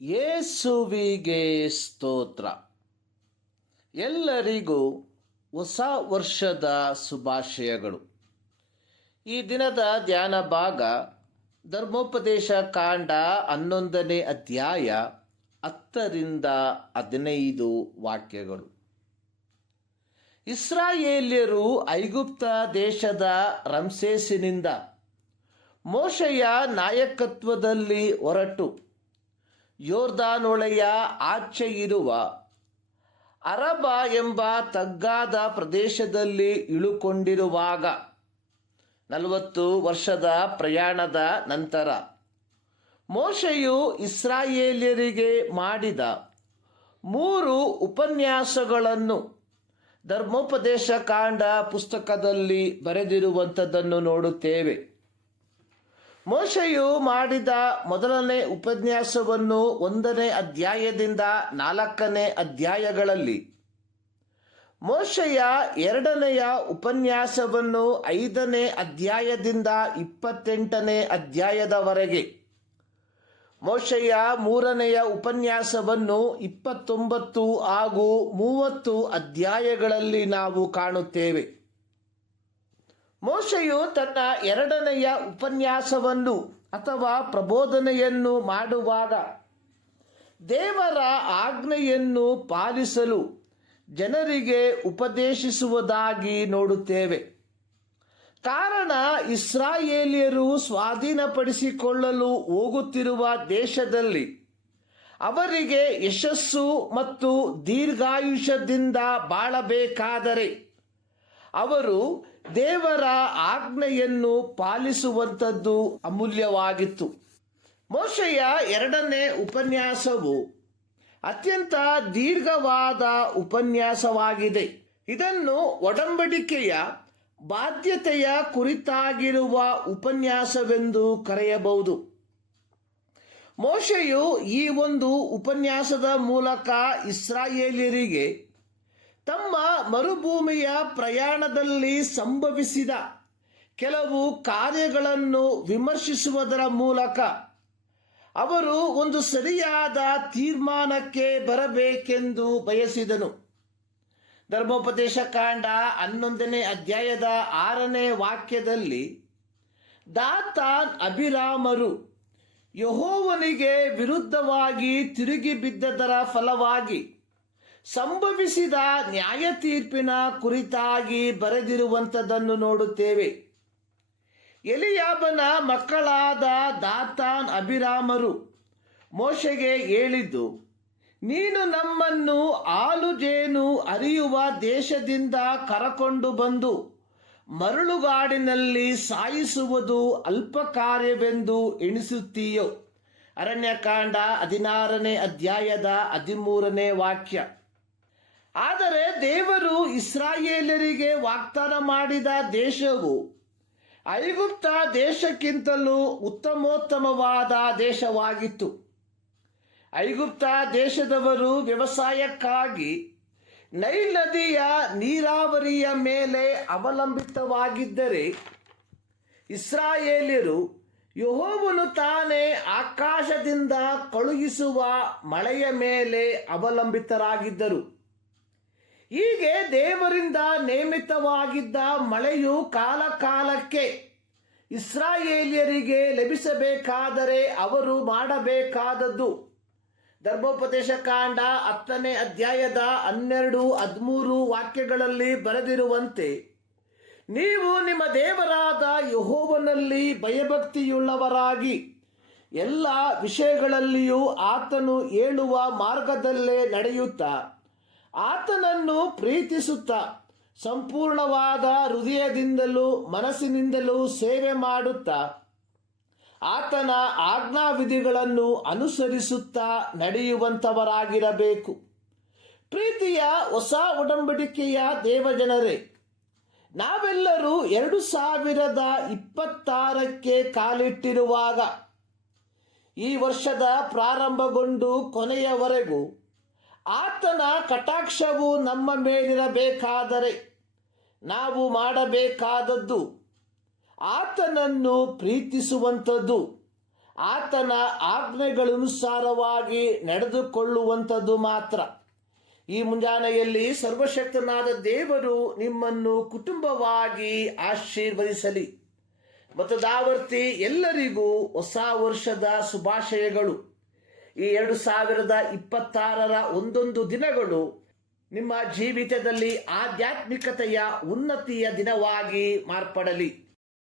ಯೇಸುವಿಗೆ ಸ್ತೋತ್ರ. ಎಲ್ಲರಿಗೂ ಹೊಸ ವರ್ಷದ ಶುಭಾಶಯಗಳು. ಈ ದಿನದ ಧ್ಯಾನ ಭಾಗ ಧರ್ಮೋಪದೇಶ ಕಾಂಡ 11ನೇ ಅಧ್ಯಾಯ 10ರಿಂದ 15 ವಾಕ್ಯಗಳು. ಇಸ್ರಾಯೇಲ್ಯರು ಐಗುಪ್ತ ದೇಶದ ರಮ್ಸೇಸಿನಿಂದ ಮೋಶೆಯ ನಾಯಕತ್ವದಲ್ಲಿ ಹೊರಟು ಯೋರ್ದಾನೊಳೆಯ ಆಚೆ ಇರುವ ಅರಬ ಎಂಬ ತಗ್ಗಾದ ಪ್ರದೇಶದಲ್ಲಿ ಇಳುಕೊಂಡಿರುವಾಗ 40 ವರ್ಷದ ಪ್ರಯಾಣದ ನಂತರ ಮೋಶೆಯು ಇಸ್ರಾಯೇಲ್ಯರಿಗೆ ಮಾಡಿದ 3 ಉಪನ್ಯಾಸಗಳನ್ನು ಧರ್ಮೋಪದೇಶ ಕಾಂಡ ಪುಸ್ತಕದಲ್ಲಿ ಬರೆದಿರುವಂಥದ್ದನ್ನು ನೋಡುತ್ತೇವೆ. ಮೋಶೆಯು ಮಾಡಿದ ಮೊದಲನೇ ಉಪನ್ಯಾಸವನ್ನು 1ನೇ ಅಧ್ಯಾಯದಿಂದ 4ನೇ ಅಧ್ಯಾಯಗಳಲ್ಲಿ, ಮೋಶೆಯ 2ನೆಯ ಉಪನ್ಯಾಸವನ್ನು 5ನೇ ಅಧ್ಯಾಯದಿಂದ 28ನೇ ಅಧ್ಯಾಯದವರೆಗೆ, ಮೋಶೆಯ 3ನೆಯ ಉಪನ್ಯಾಸವನ್ನು 29 ಹಾಗೂ 30 ಅಧ್ಯಾಯಗಳಲ್ಲಿ ನಾವು ಕಾಣುತ್ತೇವೆ. ಮೋಶೆಯು ತನ್ನ 2ನೆಯ ಉಪನ್ಯಾಸವನ್ನು ಅಥವಾ ಪ್ರಬೋಧನೆಯನ್ನು ಮಾಡುವಾಗ ದೇವರ ಆಜ್ಞೆಯನ್ನು ಪಾಲಿಸಲು ಜನರಿಗೆ ಉಪದೇಶಿಸುವುದಾಗಿ ನೋಡುತ್ತೇವೆ. ಕಾರಣ, ಇಸ್ರಾಯೇಲ್ಯರು ಸ್ವಾಧೀನಪಡಿಸಿಕೊಳ್ಳಲು ಹೋಗುತ್ತಿರುವ ದೇಶದಲ್ಲಿ ಅವರಿಗೆ ಯಶಸ್ಸು ಮತ್ತು ದೀರ್ಘಾಯುಷ್ಯದಿಂದ ಬಾಳಬೇಕಾದರೆ ಅವರು ದೇವರ ಆಜ್ಞೆಯನ್ನು ಪಾಲಿಸುವಂಥದ್ದು ಅಮೂಲ್ಯವಾಗಿತ್ತು. ಮೋಶೆಯ 2ನೇ ಉಪನ್ಯಾಸವು ಅತ್ಯಂತ ದೀರ್ಘವಾದ ಉಪನ್ಯಾಸವಾಗಿದೆ. ಇದನ್ನು ಒಡಂಬಡಿಕೆಯ ಬಾಧ್ಯತೆಯ ಕುರಿತಾಗಿರುವ ಉಪನ್ಯಾಸವೆಂದು ಕರೆಯಬಹುದು. ಮೋಶೆಯು ಈ ಒಂದು ಉಪನ್ಯಾಸದ ಮೂಲಕ ಇಸ್ರಾಯೇಲ್ಯರಿಗೆ ತಮ್ಮ ಮರುಭೂಮಿಯ ಪ್ರಯಾಣದಲ್ಲಿ ಸಂಭವಿಸಿದ ಕೆಲವು ಕಾರ್ಯಗಳನ್ನು ವಿಮರ್ಶಿಸುವುದರ ಮೂಲಕ ಅವರು ಒಂದು ಸರಿಯಾದ ತೀರ್ಮಾನಕ್ಕೆ ಬರಬೇಕೆಂದು ಬಯಸಿದನು. ಧರ್ಮೋಪದೇಶ ಕಾಂಡ 11ನೇ ಅಧ್ಯಾಯದ 6ನೇ ವಾಕ್ಯದಲ್ಲಿ, ದಾತಾನ್ ಅಭಿರಾಮರು ಯೆಹೋವನಿಗೆ ವಿರುದ್ಧವಾಗಿ ತಿರುಗಿ ಬಿದ್ದದರ ಫಲವಾಗಿ ಸಂಭವಿಸಿದ ನ್ಯಾಯ ತೀರ್ಪಿನ ಕುರಿತಾಗಿ ಬರೆದಿರುವಂಥದ್ದನ್ನು ನೋಡುತ್ತೇವೆ. ಎಲಿಯಾಬನ ಮಕ್ಕಳಾದ ದಾತಾನ್ ಅಭಿರಾಮರು ಮೋಶೆಗೆ ಹೇಳಿದ್ದು, ನೀನು ನಮ್ಮನ್ನು ಹಾಲು ಜೇನು ಹರಿಯುವ ದೇಶದಿಂದ ಕರಕೊಂಡು ಬಂದು ಮರಳುಗಾಡಿನಲ್ಲಿ ಸಾಯಿಸುವುದು ಅಲ್ಪ ಕಾರ್ಯವೆಂದು ಎಣಿಸುತ್ತೀಯೋ. ಅರಣ್ಯಕಾಂಡ 16ನೇ ಅಧ್ಯಾಯದ 13ನೇ ವಾಕ್ಯ. ಆದರೆ ದೇವರು ಇಸ್ರಾಯೇಲರಿಗೆ ವಾಗ್ದಾನ ಮಾಡಿದ ದೇಶವು ಐಗುಪ್ತ ದೇಶಕ್ಕಿಂತಲೂ ಉತ್ತಮೋತ್ತಮವಾದ ದೇಶವಾಗಿತ್ತು. ಐಗುಪ್ತ ದೇಶದವರು ವ್ಯವಸಾಯಕ್ಕಾಗಿ ನೈಲ್ ನದಿಯ ನೀರಾವರಿಯ ಮೇಲೆ ಅವಲಂಬಿತವಾಗಿದ್ದರೆ, ಇಸ್ರಾಯೇಲ್ಯರು ಯೆಹೋವನು ತಾನೇ ಆಕಾಶದಿಂದ ಕಳುಹಿಸುವ ಮಳೆಯ ಮೇಲೆ ಅವಲಂಬಿತರಾಗಿದ್ದರು. ಹೀಗೆ ದೇವರಿಂದ ನೇಮಿತವಾಗಿದ್ದ ಮಳೆಯು ಕಾಲಕಾಲಕ್ಕೆ ಇಸ್ರಾಯೇಲ್ಯರಿಗೆ ಲಭಿಸಬೇಕಾದರೆ ಅವರು ಮಾಡಬೇಕಾದದ್ದು ಧರ್ಮೋಪದೇಶ ಕಾಂಡ 10ನೇ ಅಧ್ಯಾಯದ 12, 13 ವಾಕ್ಯಗಳಲ್ಲಿ ಬರೆದಿರುವಂತೆ, ನೀವು ನಿಮ್ಮ ದೇವರಾದ ಯೆಹೋವನಲ್ಲಿ ಭಯಭಕ್ತಿಯುಳ್ಳವರಾಗಿ ಎಲ್ಲ ವಿಷಯಗಳಲ್ಲಿಯೂ ಆತನು ಹೇಳುವ ಮಾರ್ಗದಲ್ಲೇ ನಡೆಯುತ್ತಾ ಆತನನ್ನು ಪ್ರೀತಿಸುತ್ತಾ ಸಂಪೂರ್ಣವಾದ ಹೃದಯದಿಂದಲೂ ಮನಸ್ಸಿನಿಂದಲೂ ಸೇವೆ ಮಾಡುತ್ತಾ ಆತನ ಆಜ್ಞಾವಿಧಿಗಳನ್ನು ಅನುಸರಿಸುತ್ತಾ ನಡೆಯುವಂಥವರಾಗಿರಬೇಕು. ಪ್ರೀತಿಯ ಹೊಸ ಒಡಂಬಡಿಕೆಯ ದೇವಜನರೇ, ನಾವೆಲ್ಲರೂ 2026ಕ್ಕೆ ಕಾಲಿಟ್ಟಿರುವಾಗ ಈ ವರ್ಷದ ಪ್ರಾರಂಭಗೊಂಡು ಕೊನೆಯವರೆಗೂ ಆತನ ಕಟಾಕ್ಷವು ನಮ್ಮ ಮೇಲಿರಬೇಕಾದರೆ ನಾವು ಮಾಡಬೇಕಾದದ್ದು ಆತನನ್ನು ಪ್ರೀತಿಸುವಂಥದ್ದು, ಆತನ ಆಜ್ಞೆಗಳನುಸಾರವಾಗಿ ನಡೆದುಕೊಳ್ಳುವಂಥದ್ದು ಮಾತ್ರ. ಈ ಮುಂಜಾನೆಯಲ್ಲಿ ಸರ್ವಶಕ್ತನಾದ ದೇವರು ನಿಮ್ಮನ್ನು ಕುಟುಂಬವಾಗಿ ಆಶೀರ್ವದಿಸಲಿ. ಮತದಾವರ್ತಿ ಎಲ್ಲರಿಗೂ ಹೊಸ ವರ್ಷದ ಶುಭಾಶಯಗಳು. ಈ 2026ರ ಒಂದೊಂದು ದಿನಗಳು ನಿಮ್ಮ ಜೀವಿತದಲ್ಲಿ ಆಧ್ಯಾತ್ಮಿಕತೆಯ ಉನ್ನತಿಯ ದಿನವಾಗಿ ಮಾರ್ಪಡಲಿ.